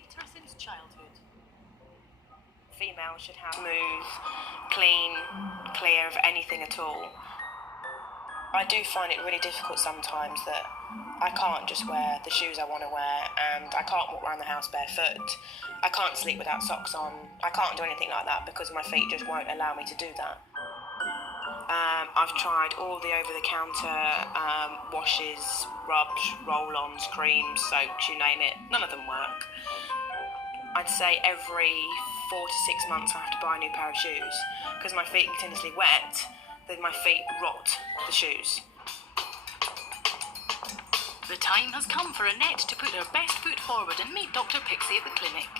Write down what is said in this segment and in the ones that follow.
plagued her since childhood. Females should have smooth, clean, clear of anything at all. I do find it really difficult sometimes that I can't just wear the shoes I want to wear, and I can't walk around the house barefoot. I can't sleep without socks on. I can't do anything like that because my feet just won't allow me to do that. I've tried all the over-the-counter washes, rubs, roll-ons, creams, soaps, you name it. None of them work. I'd say every 4 to 6 months I have to buy a new pair of shoes because my feet are continuously wet. Then my feet rot the shoes. The time has come for Annette to put her best foot forward and meet Dr. Pixie at the clinic.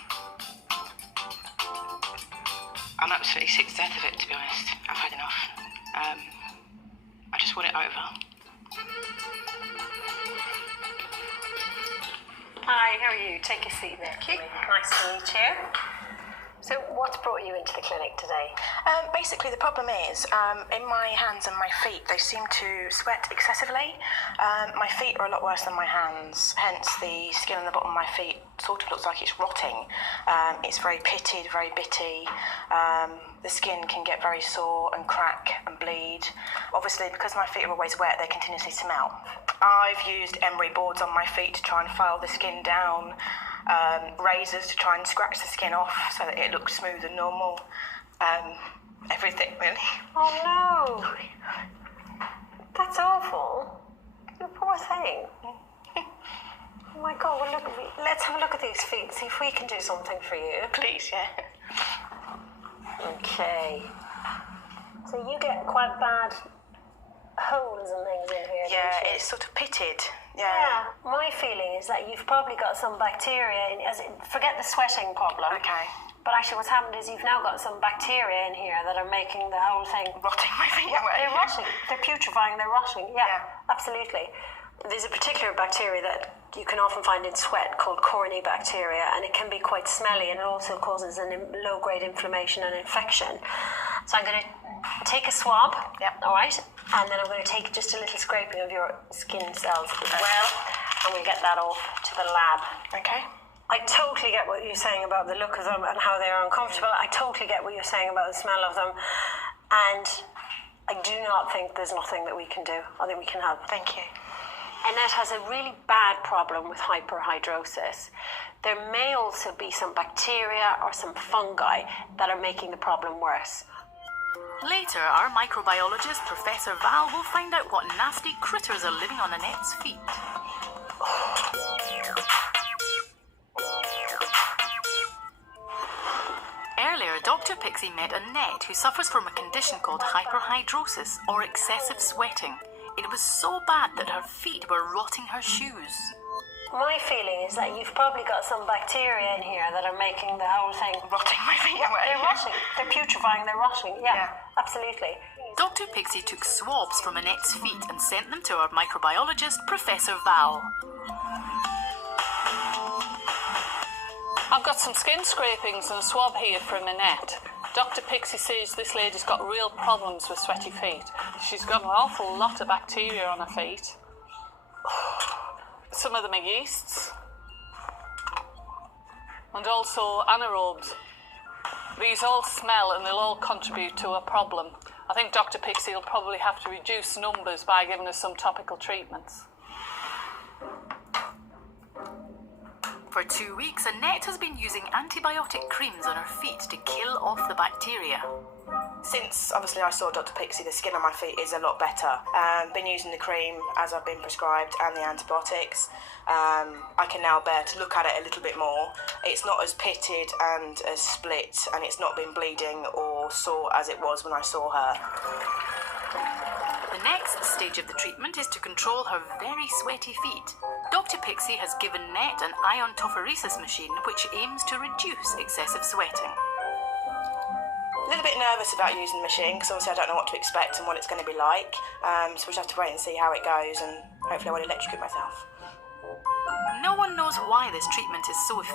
I'm absolutely sick to death of it, to be honest. I've had enough. I just want it over. Hi, how are you? Take a seat there. Thank you. Nice to meet you. So what's brought you into the clinic today? Basically, the problem is, in my hands and my feet, they seem to sweat excessively. My feet are a lot worse than my hands, hence the skin on the bottom of my feet sort of looks like it's rotting. It's very pitted, very bitty. The skin can get very sore and crack and bleed. Obviously, because my feet are always wet, they continuously smell. I've used emery boards on my feet to try and file the skin down. Razors to try and scratch the skin off so that it looks smooth and normal. Everything, really. Oh no! That's awful. You poor thing. Oh my God, well look, let's have a look at these feet, see if we can do something for you. Please, yeah. Okay. So you get quite bad holes and things in here, Yeah, don't you? it's sort of pitted. Yeah, my feeling is that you've probably got some bacteria in, forget the sweating problem. Okay. But actually what's happened is you've now got some bacteria in here that are making the whole thing... Rotting my feet away. They're rotting. They're putrefying, they're rotting. Yeah, Yeah. absolutely. There's a particular bacteria that you can often find in sweat called Corynebacteria, and it can be quite smelly, and it also causes a low-grade inflammation and infection. So I'm going to take a swab, all right, and then I'm going to take just a little scraping of your skin cells as well, and we'll get that off to the lab. Okay. I totally get what you're saying about the look of them and how they're uncomfortable. I totally get what you're saying about the smell of them, and I do not think there's nothing that we can do. I think we can help. Thank you. Annette has a really bad problem with hyperhidrosis. There may also be some bacteria or some fungi that are making the problem worse. Later, our microbiologist, Professor Val, will find out what nasty critters are living on Annette's feet. Earlier, Dr. Pixie met Annette, who suffers from a condition called hyperhidrosis, or excessive sweating. It was so bad that her feet were rotting her shoes. My feeling is that you've probably got some bacteria in here that are making the whole thing... Rotting my feet away. They're rotting. They're putrefying, they're rotting. Yeah, absolutely. Dr. Pixie took swabs from Annette's feet and sent them to our microbiologist, Professor Val. I've got some skin scrapings and a swab here from Annette. Dr. Pixie says this lady's got real problems with sweaty feet. She's got an awful lot of bacteria on her feet. Some of them are yeasts. And also anaerobes. These all smell and they'll all contribute to a problem. I think Dr. Pixie will probably have to reduce numbers by giving us some topical treatments. For 2 weeks, Annette has been using antibiotic creams on her feet to kill off the bacteria. Since, obviously, I saw Dr. Pixie, the skin on my feet is a lot better. Been using the cream as I've been prescribed and the antibiotics. I can now bear to look at it a little bit more. It's not as pitted and as split, and it's not been bleeding or sore as it was when I saw her. The next stage of the treatment is to control her very sweaty feet. Dr. Pixie has given Annette an ion tophoresis machine which aims to reduce excessive sweating. A little bit nervous about using the machine because obviously I don't know what to expect and what it's going to be like. So we just have to wait and see how it goes, and hopefully I won't electrocute myself. No one knows why this treatment is so effective.